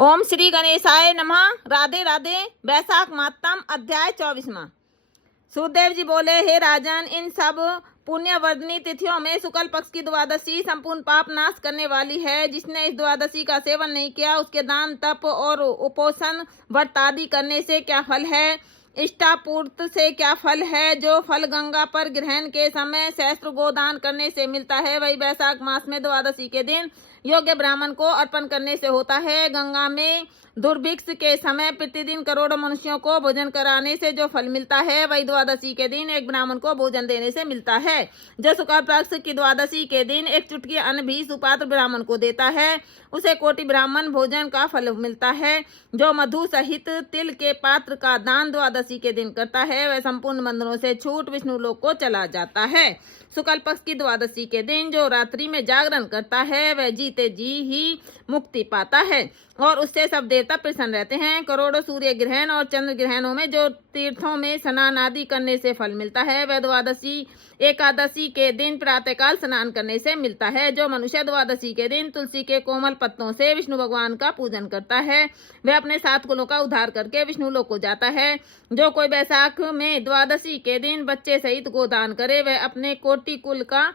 ओम श्री गणेशाय नमः। राधे राधे। वैशाख मातम अध्याय 24वां। सुखदेव जी बोले, हे राजन, इन सब पुण्यवर्धनी तिथियों में शुक्ल पक्ष की द्वादशी संपूर्ण पाप नाश करने वाली है। जिसने इस द्वादशी का सेवन नहीं किया, उसके दान तप और उपोषण व्रत आदि करने से क्या फल है, इष्टापूर्त से क्या फल है। जो फल गंगा पर ग्रहण के समय सहस्त्र गोदान करने से मिलता है, वही वैशाख मास में द्वादशी के दिन योग्य ब्राह्मण को अर्पण करने से होता है। गंगा में दुर्भिक्ष के समय प्रतिदिन करोड़ों मनुष्यों को भोजन कराने से जो फल मिलता है, वही द्वादशी के दिन एक ब्राह्मण को भोजन देने से मिलता है। जो शुक्ल पक्ष की द्वादशी के दिन एक चुटकी अन्न भी सुपात्र ब्राह्मण को देता है, उसे कोटि ब्राह्मण भोजन का फल मिलता है। जो मधु सहित तिल के पात्र का दान द्वादशी के दिन करता है, वह संपूर्ण बंधनों से छूट विष्णु लोक को चला जाता है। शुक्ल पक्ष की द्वादशी के दिन जो रात्रि में जागरण करता है, वह जीते जी ही मुक्ति पाता है और उससे सब देवता प्रसन्न रहते हैं। करोड़ों सूर्य ग्रहण और चंद्र ग्रहणों में जो तीर्थों में स्नान आदि करने से फल मिलता है, वह द्वादशी एकादशी के दिन प्रातःकाल स्नान करने से मिलता है। जो मनुष्य द्वादशी के दिन तुलसी के कोमल पत्तों से विष्णु भगवान का पूजन करता है, वह अपने 7 कुलों का उद्धार करके विष्णु लोक को जाता है। जो कोई वैशाख में द्वादशी के दिन बच्चे सहित गोदान करे, वह अपने कोटि कुल का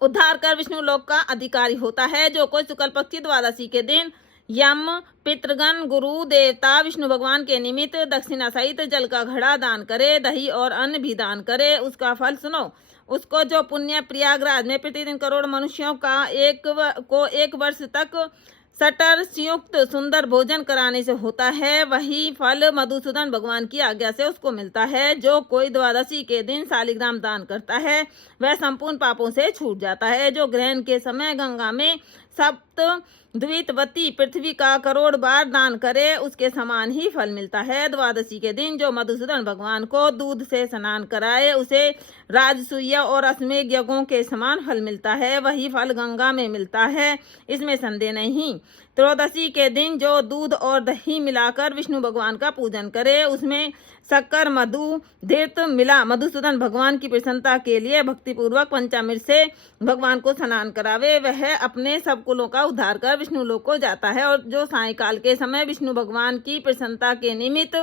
उद्धार कर विष्णु लोक का अधिकारी होता है। जो कोई शुक्ल पक्ष की द्वादशी के दिन यम पितृगण गुरु देवता विष्णु भगवान के निमित्त दक्षिणा सहित जल का घड़ा दान करे, दही और अन्न भी दान करे, उसका फल सुनो। उसको जो पुण्य प्रयागराज में प्रतिदिन करोड़ मनुष्यों का एक वर्ष तक सटर संयुक्त सुंदर भोजन कराने से होता है, वही फल मधुसूदन भगवान की आज्ञा से उसको मिलता है। जो कोई द्वादशी के दिन शालिग्राम दान करता है, वह संपूर्ण पापों से छूट जाता है। जो ग्रहण के समय गंगा में सप्त द्वितवती पृथ्वी का करोड़ बार दान करे, उसके समान ही फल मिलता है। द्वादशी के दिन जो मधुसूदन भगवान को दूध से स्नान कराए, उसे राजसूय और अश्वमेध यज्ञों के समान फल मिलता है। वही फल गंगा में मिलता है, इसमें संदेह नहीं। त्रयोदशी के दिन जो दूध और दही मिलाकर विष्णु भगवान का पूजन करे, उसमें शक्कर मधु धृत मिला मधुसूदन भगवान की प्रसन्नता के लिए भक्तिपूर्वक पंचामृत से भगवान को स्नान करावे, वह अपने सब कुलों का उद्धार कर विष्णु लोक को जाता है। और जो सायंकाल के समय विष्णु भगवान की प्रसन्नता के निमित्त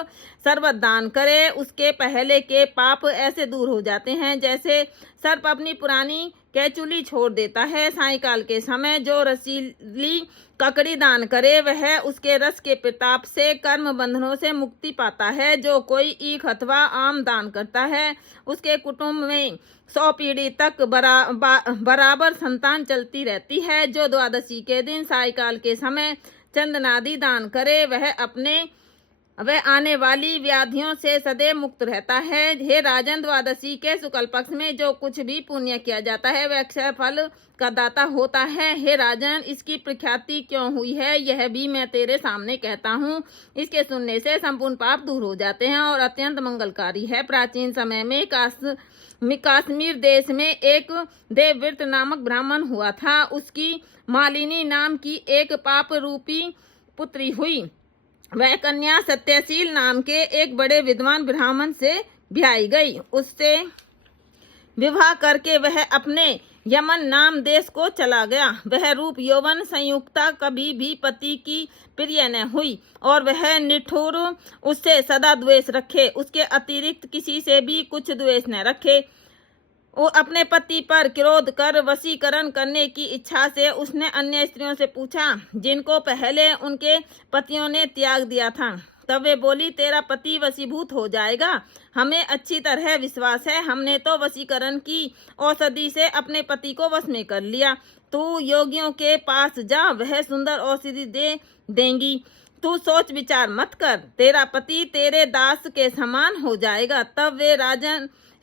सर्वत दान करे, उसके पहले के पाप ऐसे दूर हो जाते हैं जैसे सर्प अपनी पुरानी कैचुली छोड़ देता है। सायंकाल के समय जो रसीली ककड़ी दान करे, वह उसके रस के प्रताप से कर्म बंधनों से मुक्ति पाता है। जो कोई ईख अथवा आम दान करता है, उसके कुटुंब में 100 पीढ़ी तक बराबर संतान चलती रहती है। जो द्वादशी के दिन सायंकाल के समय चंदनादि दान करे, वह आने वाली व्याधियों से सदैव मुक्त रहता है। हे राजन, द्वादशी के शुक्ल पक्ष में जो कुछ भी पुण्य किया जाता है, वह अक्षय फल का दाता होता है। हे राजन, इसकी प्रख्याति क्यों हुई है, यह भी मैं तेरे सामने कहता हूँ। इसके सुनने से संपूर्ण पाप दूर हो जाते हैं और अत्यंत मंगलकारी है। प्राचीन समय में कश्मीर देश में एक देवव्रत नामक ब्राह्मण हुआ था। उसकी मालिनी नाम की एक पाप रूपी पुत्री हुई। वह कन्या सत्यशील नाम के एक बड़े विद्वान ब्राह्मण से ब्याही गई। उससे विवाह करके वह अपने यमन नाम देश को चला गया। वह रूप यौवन संयुक्ता कभी भी पति की प्रिय न हुई और वह निठुर उससे सदा द्वेष रखे, उसके अतिरिक्त किसी से भी कुछ द्वेष न रखे। वो अपने पति पर क्रोध कर वशीकरण करने की इच्छा से उसने अन्य स्त्रियों से पूछा, जिनको पहले उनके पतियों ने त्याग दिया था। तब वे बोली, तेरा पति वशीभूत हो जाएगा, हमें अच्छी तरह विश्वास है। हमने तो वशीकरण की औषधि से अपने पति को वश में कर लिया। तू योगियों के पास जा, वह सुंदर औषधि दे देंगी। तू सोच विचार मत कर, तेरा पति तेरे दास के समान हो जाएगा। तब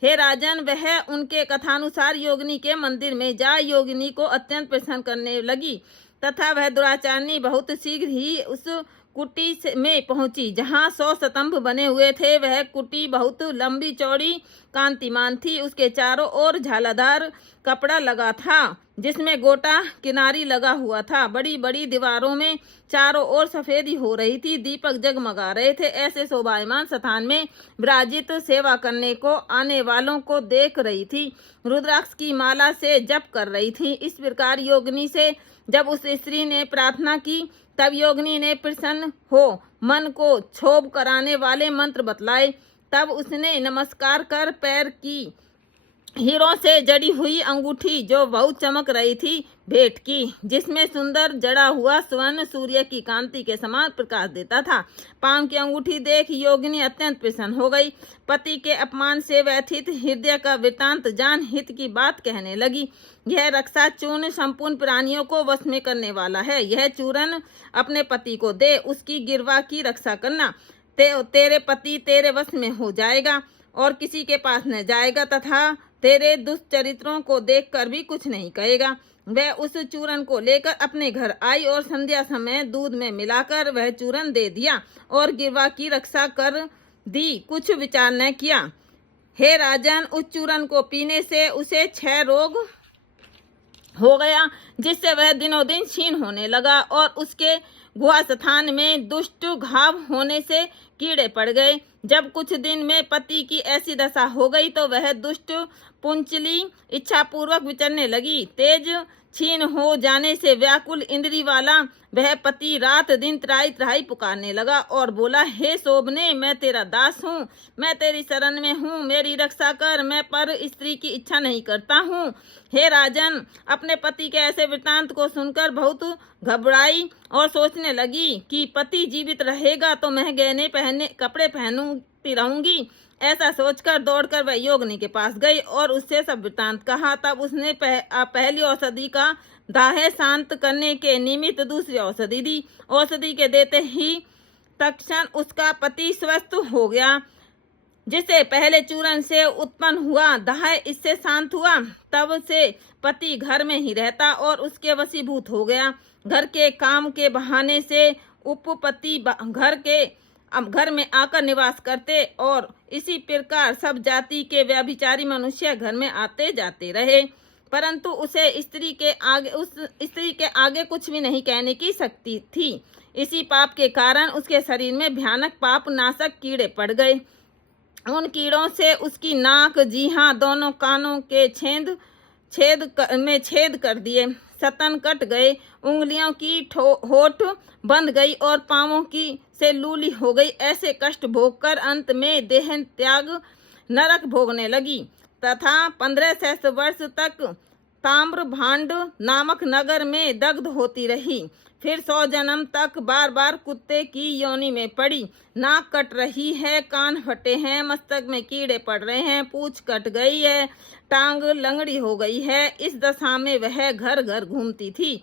हे राजन, वह उनके कथानुसार योगिनी के मंदिर में जा योगिनी को अत्यंत प्रसन्न करने लगी तथा वह दुराचारणी बहुत शीघ्र ही उस कुटी में पहुंची जहां 100 स्तंभ बने हुए थे। वह कुटी बहुत लंबी चौड़ी कांतिमान थी। उसके चारों ओर झालादार कपड़ा लगा था, जिसमें गोटा किनारी लगा हुआ था। बड़ी बड़ी दीवारों में चारों ओर सफेदी हो रही थी, दीपक जगमगा रहे थे। ऐसे शोभायमान स्थान में विराजित सेवा करने को आने वालों को देख रही थी। रुद्राक्ष की माला से जप कर रही थी। इस प्रकार योगिनी से जब उस स्त्री ने प्रार्थना की तब योगिनी ने प्रसन्न हो मन को क्षोभ कराने वाले मंत्र बतलाए। तब उसने नमस्कार कर पैर की हीरों से जड़ी हुई अंगूठी जो बहुत चमक रही थी भेंट की, जिसमें सुंदर जड़ा हुआ स्वर्ण सूर्य की कांति के समान प्रकाश देता था। पांव की अंगूठी देख योगिनी अत्यंत प्रसन्न हो गई। पति के अपमान से व्यथित हृदय का वृतांत जान हित की बात कहने लगी। यह रक्षा चूर्ण संपूर्ण प्राणियों को वश में करने वाला है। यह चूर्ण अपने पति को दे, उसकी गिरवा की रक्षा करना। तेरे पति तेरे वश में हो जाएगा और किसी के पास न जाएगा तथा तेरे दुष्चरित्रों को देखकर भी कुछ नहीं कहेगा। वह उस चूरन को लेकर अपने घर आई और संध्या समय दूध में मिलाकर वह चूरन दे दिया और गिरवा की रक्षा कर दी, कुछ विचार न किया। हे राजन, उस चूरन को पीने से उसे 6 रोग हो गया, जिससे वह दिनों दिन क्षीण होने लगा और उसके गुहा स्थान में दुष्ट घाव होने से कीड़े पड़ गए। जब कुछ दिन में पति की ऐसी दशा हो गई तो वह दुष्ट पुंचली इच्छा पूर्वक विचरने लगी। तेज क्षीण हो जाने से व्याकुल इंद्री वाला वह पति रात दिन त्राही त्राही पुकारने लगा और बोला, हे शोभने, मैं तेरा दास हूँ, मैं तेरी शरण में हूँ, मेरी रक्षा कर, मैं पर स्त्री की इच्छा नहीं करता हूँ। हे राजन, अपने पति के ऐसे वृतांत को सुनकर बहुत घबराई और सोचने लगी कि पति जीवित रहेगा तो मैं गहने पहने कपड़े पहनती रहूंगी। ऐसा सोचकर दौड़कर वह योगिनी के पास गई और उससे सब वृतांत कहा। तब उसने पहली औषधि का दाह शांत करने के निमित्त दूसरी औषधि दी। औषधि के देते ही तत्क्षण उसका पति स्वस्थ हो गया। जिससे पहले चूरन से उत्पन्न हुआ दाह इससे शांत हुआ। तब से पति घर में ही रहता और उसके वशीभूत हो गया। घर के काम के बहाने से उपपति घर में आकर निवास करते और इसी प्रकार सब जाति के व्यभिचारी मनुष्य घर में आते जाते रहे, परंतु उसे उस स्त्री के आगे कुछ भी नहीं कहने की शक्ति थी। इसी पाप के कारण उसके शरीर में भयानक पाप नाशक कीड़े पड़ गए। उन कीड़ों से उसकी नाक, जी हाँ, दोनों कानों के छेद कर दिए, स्तन कट गए, उंगलियों की होठ बंद गई और पांवों की से लूली हो गई। ऐसे कष्ट भोगकर अंत में देह त्याग नरक भोगने लगी तथा 15 सहस्त्र वर्ष तक ताम्रभांड नामक नगर में दग्ध होती रही। फिर 100 जन्म तक बार बार कुत्ते की योनि में पड़ी। नाक कट रही है, कान फटे हैं, मस्तक में कीड़े पड़ रहे हैं, पूंछ कट गई है, टांग लंगड़ी हो गई है। इस दशा में वह घर घर घूमती थी।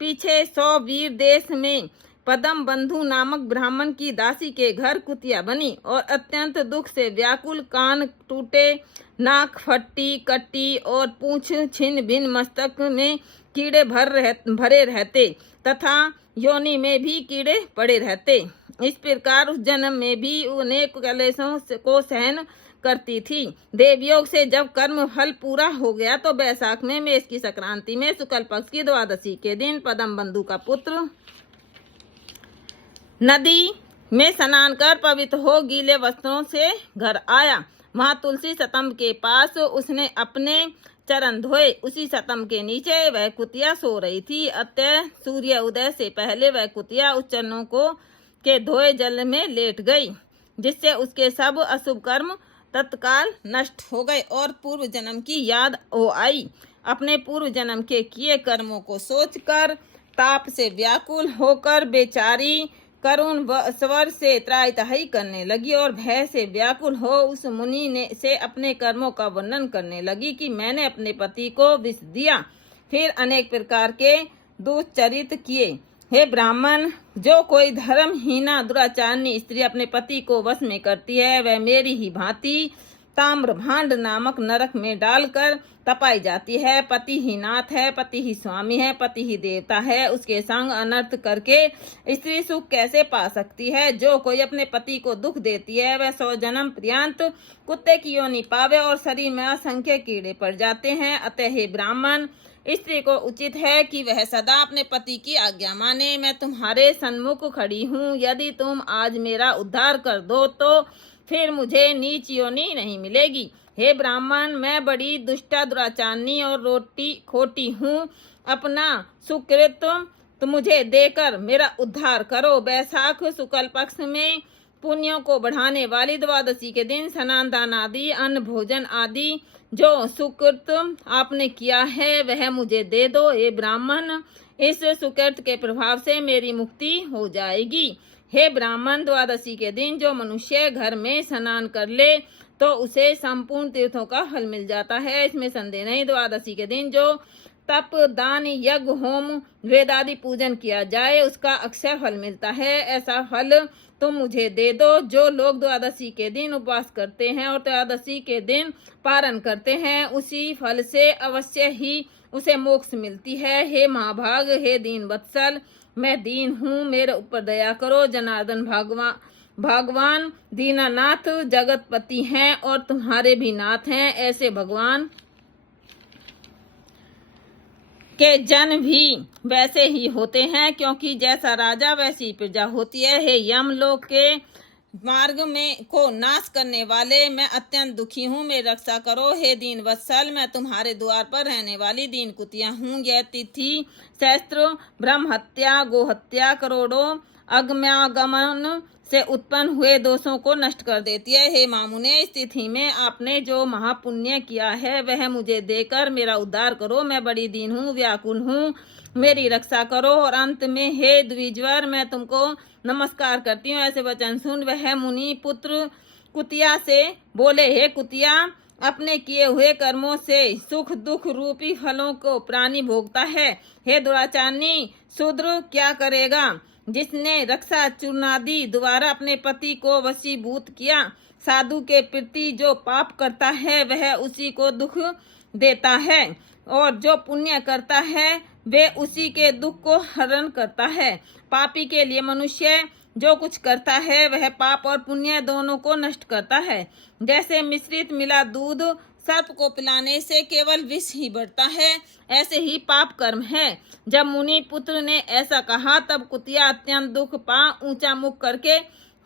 पीछे 100 वीर देश में पदम बंधु नामक ब्राह्मण की दासी के घर कुतिया बनी और अत्यंत दुख से व्याकुल, कान टूटे, नाक फटी कटी और पूंछ छिन्न भिन्न, मस्तक में कीड़े भरे रहते तथा योनि में भी कीड़े पड़े रहते। इस प्रकार उस जन्म में भी अनेक क्लेशों को सहन करती थी। देवयोग से जब कर्म फल पूरा हो गया तो बैसाख में मेष की संक्रांति में शुक्ल पक्ष की द्वादशी के दिन पदम बंधु का पुत्र नदी में स्नान कर पवित्र हो गीले वस्त्रों से घर आया। वहां तुलसी स्तंभ के पास उसने अपने चरण धोए। उसी स्तंभ के नीचे वह कुतिया सो रही थी। अतः सूर्य उदय से पहले वह कुतिया उस चरणों के धोए जल में लेट गई, जिससे उसके सब अशुभ कर्म तत्काल नष्ट हो गए और पूर्व जन्म की याद हो आई। अपने पूर्व जन्म के किए कर्मों को सोचकर ताप से व्याकुल होकर बेचारी करुण स्वर से त्राहि करने लगी और भय से व्याकुल हो उस मुनि से अपने कर्मों का वर्णन करने लगी कि मैंने अपने पति को विष दिया, फिर अनेक प्रकार के दुष्चरित किए। हे ब्राह्मण, जो कोई धर्महीना दुराचारणी स्त्री अपने पति को वश में करती है वह मेरी ही भांति ताम्रभांड नामक नरक में डालकर तपाई जाती है। पति ही नाथ है, पति ही स्वामी है, पति ही देवता है। उसके संग अनर्थ करके स्त्री सुख कैसे पा सकती है? जो कोई अपने पति को दुख देती है वह 100 जन्म पर्यंत कुत्ते की योनि पावे और शरीर में असंख्य कीड़े पड़ जाते हैं। अतः हे ब्राह्मण, स्त्री को उचित है कि वह सदा अपने पति की आज्ञा माने। मैं तुम्हारे सन्मुख खड़ी हूँ, यदि तुम आज मेरा उद्धार कर दो तो फिर मुझे नीच योनि नहीं मिलेगी। हे ब्राह्मण, मैं बड़ी दुष्टा दुराचारणी और खोटी हूँ। अपना सुकृत तो मुझे देकर मेरा उद्धार करो। वैशाख शुक्ल पक्ष में पुण्यों को बढ़ाने वाली द्वादशी के दिन स्नान दान आदि अन्न भोजन आदि जो सुकृत आपने किया है वह मुझे दे दो। हे ब्राह्मण, इस सुकृत के प्रभाव से मेरी मुक्ति हो जाएगी। हे ब्राह्मण, द्वादशी के दिन जो मनुष्य घर में स्नान कर ले तो उसे संपूर्ण तीर्थों का फल मिल जाता है, इसमें संदेह नहीं। द्वादशी के दिन जो तप दान यज्ञ होम वेदादि पूजन किया जाए उसका अक्षय फल मिलता है। ऐसा फल तुम मुझे दे दो। जो लोग द्वादशी के दिन उपवास करते हैं और त्रयोदशी के दिन पारण करते हैं उसी फल से अवश्य ही उसे मोक्ष मिलती है। हे महाभाग, हे दीन वत्सल, मैं दीन हूँ, मेरे ऊपर दया करो। जनार्दन भगवान दीनानाथ जगतपति हैं और तुम्हारे भी नाथ हैं। ऐसे भगवान के जन भी वैसे ही होते हैं, क्योंकि जैसा राजा वैसी प्रजा होती है। हे यमलोक के मार्ग में को नाश करने वाले, मैं अत्यंत दुखी हूँ, मेरी रक्षा करो। हे दीन वत्सल, मैं तुम्हारे द्वार पर रहने वाली दीन कुतिया हूँ। यह तिथि शस्त्र ब्रह्म हत्या गो हत्या करोड़ों अगम्यागमन से उत्पन्न हुए दोषों को नष्ट कर देती है। हे मामुने, इस तिथि में आपने जो महापुण्य किया है वह मुझे देकर मेरा उद्धार करो। मैं बड़ी दीन हूँ, व्याकुल हूँ, मेरी रक्षा करो। और अंत में हे द्विजवर, मैं तुमको नमस्कार करती हूँ। ऐसे वचन सुन वह मुनि पुत्र कुतिया से बोले, हे कुतिया, अपने किए हुए कर्मों से सुख दुख रूपी फलों को प्राणी भोगता है। हे दुराचारी, शूद्र क्या करेगा जिसने रक्षा चूर्णादि द्वारा अपने पति को वशीभूत किया। साधु के प्रति जो पाप करता है वह उसी को दुख देता है, और जो पुण्य करता है वे उसी के दुख को हरण करता है। पापी के लिए मनुष्य जो कुछ करता है वह पाप और पुण्य दोनों को नष्ट करता है। जैसे मिश्रित मिला दूध सर्प को पिलाने से केवल विष ही बढ़ता है, ऐसे ही पाप कर्म है। जब मुनि पुत्र ने ऐसा कहा तब कुतिया अत्यंत दुख पा ऊंचा मुख करके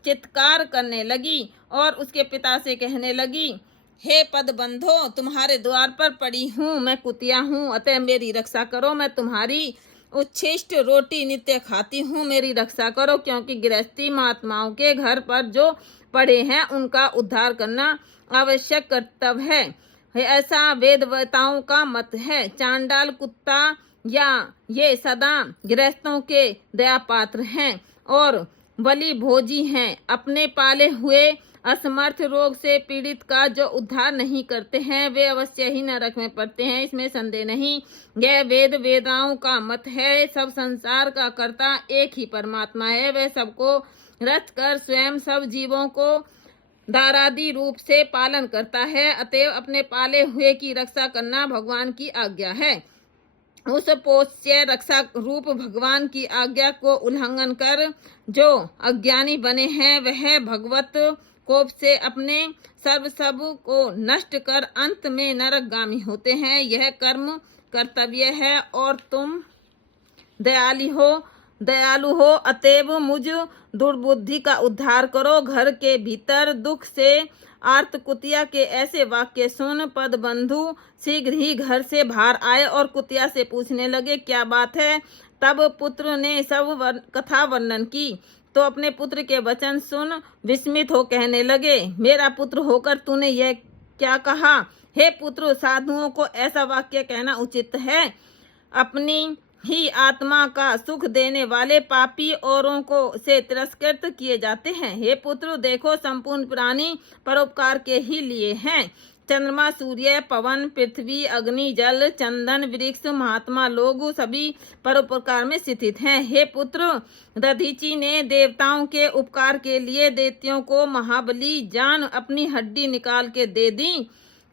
चित्कार करने लगी और उसके पिता से कहने लगी, हे पद बंधो, तुम्हारे द्वार पर पड़ी हूँ, मैं कुतिया हूँ, अतः मेरी रक्षा करो। मैं तुम्हारी उच्छिष्ट रोटी नित्य खाती हूँ, मेरी रक्षा करो, क्योंकि गृहस्थी महात्माओं के घर पर जो पड़े हैं उनका उद्धार करना आवश्यक कर्तव्य है। ऐसा वेदवेताओं का मत है। चांडाल कुत्ता या ये सदा गृहस्थों के दया पात्र हैं और बलि भोजी हैं। अपने पाले हुए असमर्थ रोग से पीड़ित का जो उद्धार नहीं करते हैं वे अवश्य ही नरक में पड़ते हैं, इसमें संदेह नहीं। यह वेद वेदाओं का मत है। सब संसार का कर्ता एक ही परमात्मा है। वह सबको रच कर स्वयं सब जीवों को दारादि रूप से पालन करता है। अतएव अपने पाले हुए की रक्षा करना भगवान की आज्ञा है। उस पोष्य रक्षा रूप भगवान की आज्ञा को उल्लंघन कर जो अज्ञानी बने हैं वह भगवत कोप से अपने सर्व सब को नष्ट कर अंत में नरकगामी होते हैं। यह कर्म कर्तव्य है और तुम दयालु हो, अतएव मुझ दुर्बुद्धि का उद्धार करो। घर के भीतर दुख से आर्त कुतिया के ऐसे वाक्य सुन पद बंधु शीघ्र ही घर से बाहर आए और कुतिया से पूछने लगे, क्या बात है। तब पुत्र ने सब कथा वर्णन की तो अपने पुत्र के वचन सुन विस्मित हो कहने लगे, मेरा पुत्र होकर तूने यह क्या कहा। हे पुत्र, साधुओं को ऐसा वाक्य कहना उचित है। अपनी ही आत्मा का सुख देने वाले पापी औरों को से तिरस्कृत किए जाते हैं। हे पुत्र, देखो संपूर्ण प्राणी परोपकार के ही लिए हैं। चंद्रमा सूर्य पवन पृथ्वी अग्नि जल चंदन वृक्ष महात्मा लोग सभी परोपकार में स्थित हैं। हे पुत्र, दधीचि ने देवताओं के उपकार के लिए दैत्यों को महाबली जान अपनी हड्डी निकाल के दे दी।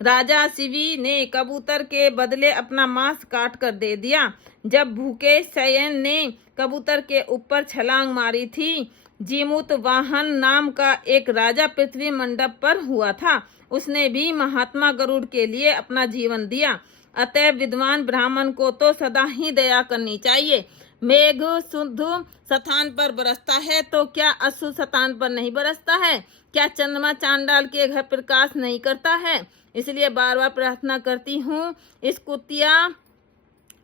राजा शिवी ने कबूतर के बदले अपना मांस काट कर दे दिया। जब भूखे सयन ने कबूतर के ऊपर छलांग मारी थी, जीमूत वाहन नाम का एक राजा पृथ्वी मंडप पर हुआ था, उसने भी महात्मा गरुड़ के लिए अपना जीवन दिया। अतः विद्वान ब्राह्मण को तो सदा ही दया करनी चाहिए। मेघ शुद्ध स्थान पर बरसता है तो क्या अशुद्ध स्थान पर नहीं बरसता है। क्या चंद्रमा चांडाल के घर प्रकाश नहीं करता है। इसलिए बार बार प्रार्थना करती हूँ, इस कुतिया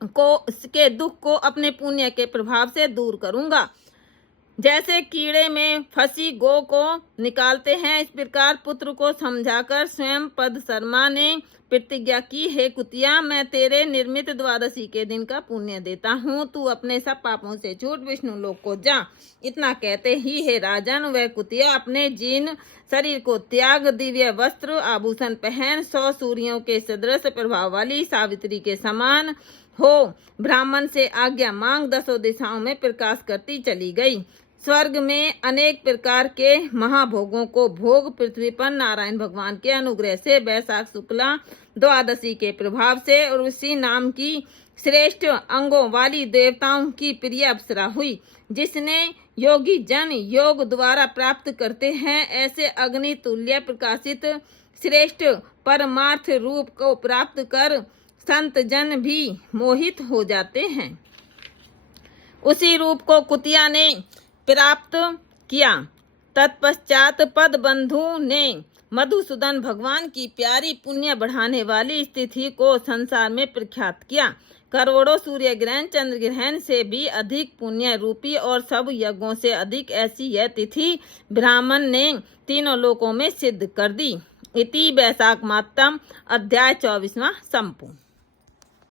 के दुख को अपने पुण्य के प्रभाव से दूर करूंगा। जैसे कीड़े में फंसी गौ को निकालते हैं, इस प्रकार पुत्र को समझाकर स्वयं पद शर्मा ने प्रतिज्ञा की, हे कुतिया, मैं तेरे निर्मित द्वादशी के दिन का पुण्य देता हूँ, तू अपने सब पापों से छूट विष्णु लोक को जा। इतना कहते ही हे राजन, वह कुतिया अपने जीर्ण शरीर को त्याग दिव्य वस्त्र आभूषण पहन 100 सूर्यों के सदृश प्रभाव वाली सावित्री के समान हो ब्राह्मण से आज्ञा मांग 10 दिशाओं में प्रकाश करती चली गई। स्वर्ग में अनेक प्रकार के महाभोगों को भोग पृथ्वी पर नारायण भगवान के अनुग्रह से वैशाख शुक्ला द्वादशी के प्रभाव से और उसी नाम की श्रेष्ठ अंगों वाली देवताओं की प्रिय अप्सरा हुई, जिसने योगी जन योग द्वारा प्राप्त करते हैं। ऐसे अग्नि तुल्य प्रकाशित श्रेष्ठ परमार्थ रूप को प्राप्त कर संत जन भी मोहित हो जाते हैं। उसी रूप को कुतिया ने प्राप्त किया। तत्पश्चात पद बंधु ने मधुसूदन भगवान की प्यारी पुण्य बढ़ाने वाली इस तिथि को संसार में प्रख्यात किया। करोड़ों सूर्य ग्रहण चंद्र ग्रहण से भी अधिक पुण्य रूपी और सब यज्ञों से अधिक ऐसी यह तिथि ब्राह्मण ने तीनों लोकों में सिद्ध कर दी। इति वैशाख मातम अध्याय 24वां संपूर्ण।